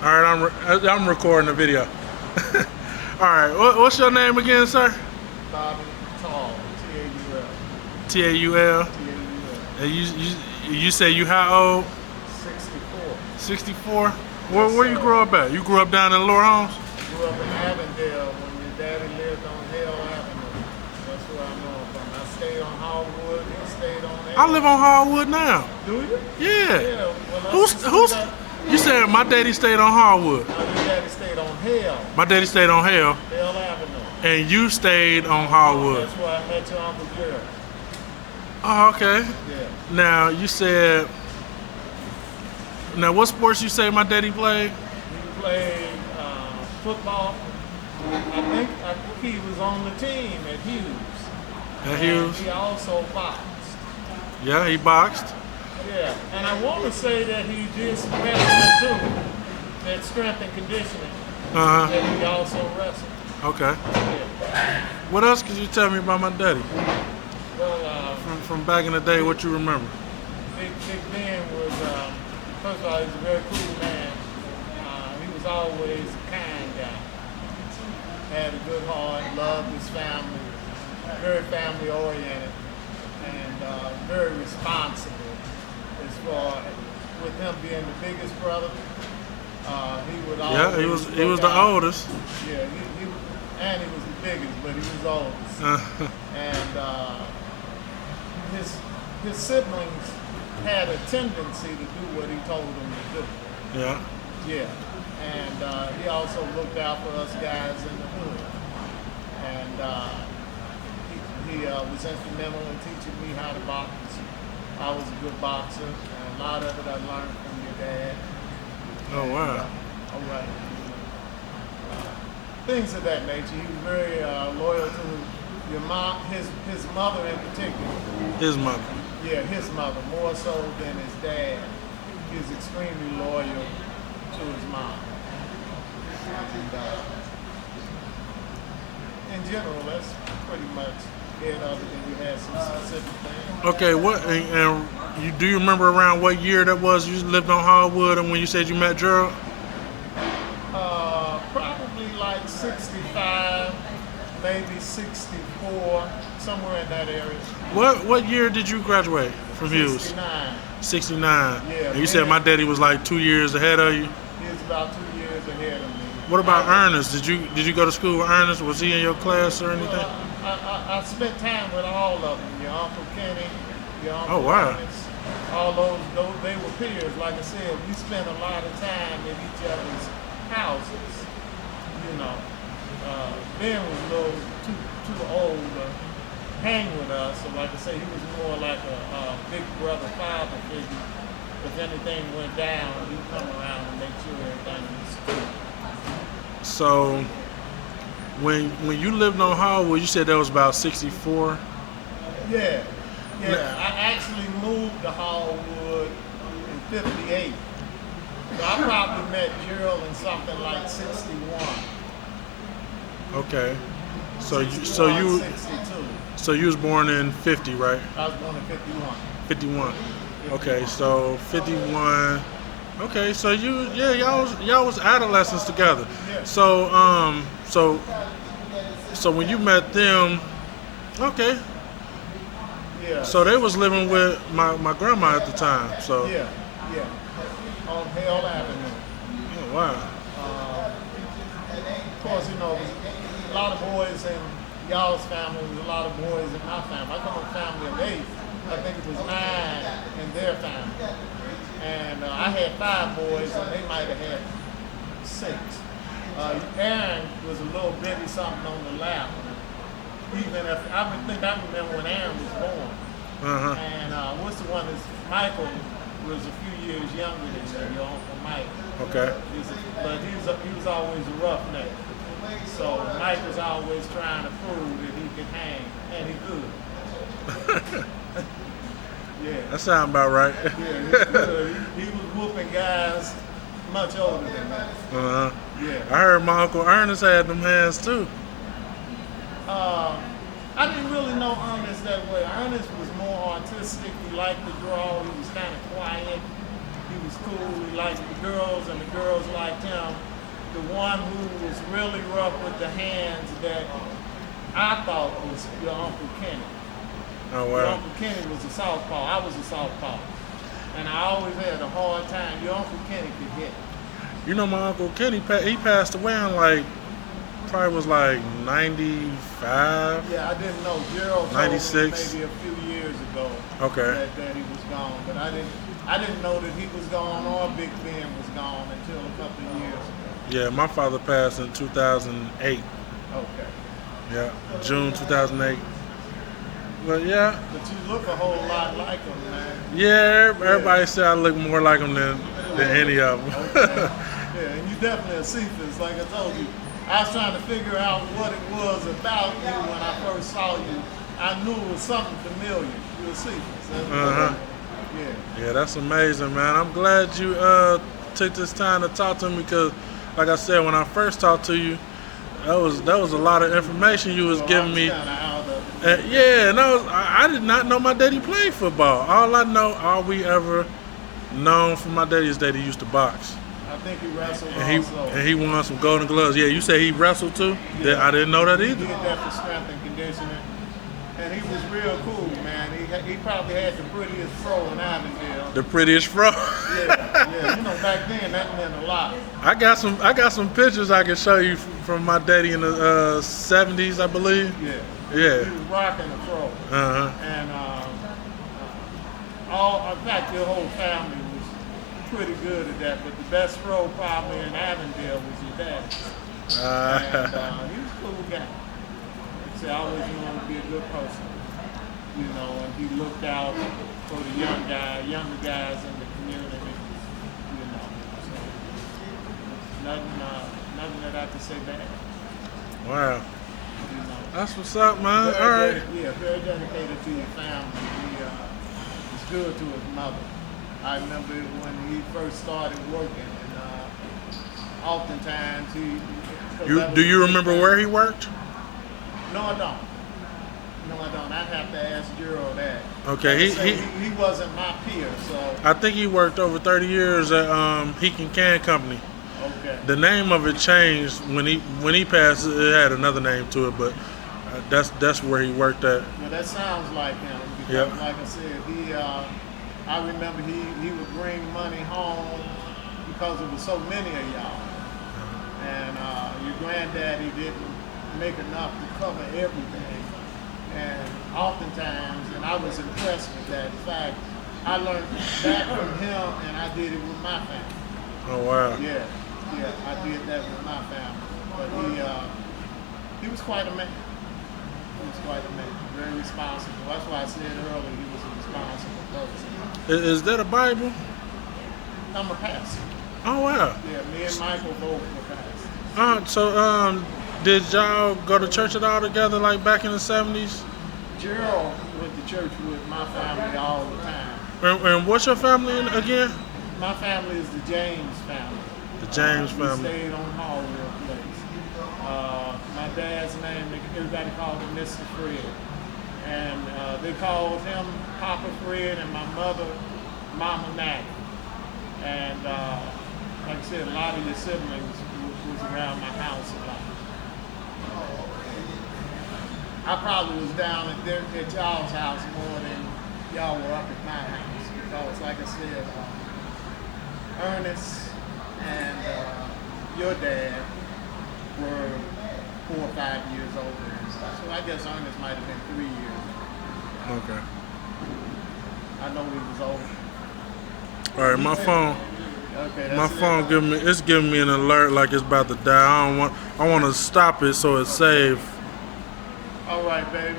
All right, I'm recording the video. All right, what's your name again, sir? Bobby Tall, T-A-U-L. Taul. T-A-U-L. And you say you how old? 64. 64. Yes, Where you grew up at? You grew up down in Lower Homes? Grew up in Avondale when your daddy lived on Hale Avenue. That's where I know him from. I stayed on Howard. He stayed on there. I live on Hardwood now. Do you? Yeah. Yeah. Well, Who's? You said my daddy stayed on Hardwood. Your daddy stayed on Hale. My daddy stayed on Hale, Hale Avenue. and you stayed on Hardwood. That's where I met your Uncle Gerald. Oh, okay. Yeah. Now you said. Now what sports you say my daddy played? He played football. I think he was on the team at Hughes. At Hughes. He also boxed. Yeah, he boxed. Yeah, and I want to say that he did some wrestling too. That strength and conditioning. That he also wrestled. Okay. Yeah. What else could you tell me about my daddy? Well, From back in the day, what you remember? Big Ben was, first of all, he was a very cool man. He was always a kind guy. Had a good heart, loved his family, very family oriented, and very responsible. As far with him being the biggest brother, he would always. Yeah, he was the oldest. Yeah, and he was the biggest, but he was oldest. And his siblings had a tendency to do what he told them to do. Yeah. Yeah, and he also looked out for us guys in the hood, and he was instrumental in teaching me how to box. I was a good boxer, and a lot of it I learned from your dad. Oh wow. All right. Things of that nature. He was very loyal to your mom, his mother in particular. His mother. Yeah, his mother, more so than his dad. He was extremely loyal to his mom. And, in general, that's pretty much it, other than we had some specific things. Okay, what and do you remember around what year that was you lived on Hardwood and when you said you met Gerald? Probably like 65, maybe 64, somewhere in that area. What year did you graduate from Hughes? 69. 69. Yeah. And you said my daddy was like 2 years ahead of you? He was about 2 years ahead of me. What about Ernest? Did you go to school with Ernest? Was he in your class or anything? I spent time with all of them. Your Uncle Kenny, your Uncle Oh, wow. Ernest, all those, they were peers. Like I said, we spent a lot of time at each other's houses. You know, Ben was a little too old to hang with us. So like I say, he was more like a big brother, father figure. If anything went down, he'd come around and make sure everything was cool. So when you lived on Hardwood, you said that was about 64? Yeah. I actually moved to Hallwood in 58. So I probably met Gerald in something like 61. Okay. So 62. you was born in 50, right? I was born in 51. 51. Okay, so 51. Okay, so y'all was adolescents together. Yeah. So when you met them, okay. Yeah. So they was living with my grandma at the time. So Yeah. On Hale Avenue. oh, wow. Of course, you know, a lot of boys in y'all's family, there's a lot of boys in my family. I come from a family of 8. I think it was 9 in their family. And I had 5 boys, and they might have had 6. Aaron was a little bitty something on the lap. Even if I remember when Aaron was born. And what's the one that's Michael was a few years younger than me, your Uncle Mike. Okay. But he was always a roughneck. So Mike was always trying to prove that he could hang, and he could. Yeah. That sounds about right. Yeah, he could. He was whooping guys much older than that. Yeah. I heard my Uncle Ernest had them hands too. I didn't really know Ernest that way. Ernest was more artistic. He liked to draw. He was kind of quiet. He was cool. He liked the girls, and the girls liked him. the one who was really rough with the hands that I thought was your Uncle Kenny. Oh Your wow. Uncle Kenny was a southpaw. I was a southpaw. And I always had a hard time. Your Uncle Kenny could hit. You know, my Uncle Kenny, he passed away in like, probably was like 95. Yeah, I didn't know. Gerald told 96. me maybe a few years ago Okay. that he was gone. But I didn't know that he was gone or Big Ben was gone until a couple of years ago. Yeah, my father passed in 2008. Okay. Yeah, June 2008. But yeah, But you look a whole lot like him, man. yeah, everybody say I look more like him than any of them. Okay. Yeah, and you definitely a Cephas, like I told you. I was trying to figure out what it was about you when I first saw you. I knew it was something familiar. You were Cephas. Uh-huh. Yeah. Yeah, that's amazing, man. I'm glad you took this time to talk to me because, like I said, when I first talked to you, that was a lot of information you was So giving I was me. kinda out of Yeah, and I did not know my daddy played football. All we ever known from my daddy is that he used to box. I think he wrestled And also. he won some Golden Gloves. Yeah, you say he wrestled too? Yeah. I didn't know that He either. did that for strength and conditioning. And he was real cool, man. He probably had the prettiest fro in Avondale. The prettiest fro. Yeah. You know, back then that meant a lot. I got some pictures I can show you from my daddy in the 70s, I believe. Yeah. Yeah. He was rocking the fro. Uh-huh. And in fact, your whole family was pretty good at that. But the best fro probably in Avondale was your dad. And he was a cool guy. I always knew him to be a good person. You know, and he looked out for the younger guys in the community. You know, so nothing that I could say bad. Wow. You know, That's what's up, man. very All right. very dedicated to your family. He was good to his mother. I remember when he first started working, and oftentimes Do you remember where he worked? No, I don't. I'd have to ask Gerald that. Okay, Like I say, he wasn't my peer, so I think he worked over 30 years at Heakin Can Company. okay. The name of it changed when he passed. It had another name to it, but that's where he worked at. Well, that sounds like him because, Yep. like I said, I remember he would bring money home because there was so many of y'all, and your granddaddy didn't make enough to cover everything, and oftentimes, and I was impressed with that. In fact, I learned that from him, and I did it with my family. Oh wow. Yeah, I did that with my family. But he was quite a man. He was quite a man. Very responsible. That's why I said earlier he was a responsible person. Is that a Bible? I'm a pastor. Oh wow. Yeah, me and Michael both were pastors. So did y'all go to church at all together like back in the 70s? Gerald went to church with my family all the time. And what's your family again? My family is the James family. The James We family. stayed on Hallwell Place. My dad's name, everybody called him Mr. Fred. And they called him Papa Fred and my mother Mama Maggie. And like I said, a lot of your siblings was around my house a lot. I probably was down at y'all's house more than y'all were up at my house because, like I said, Ernest and your dad were 4 or 5 years older and stuff. So I guess Ernest might have been 3 years. Okay. I know he was older. All right, my phone. Okay, My that's phone giving me an alert like it's about to die. I want to stop it so it's safe. All right, baby.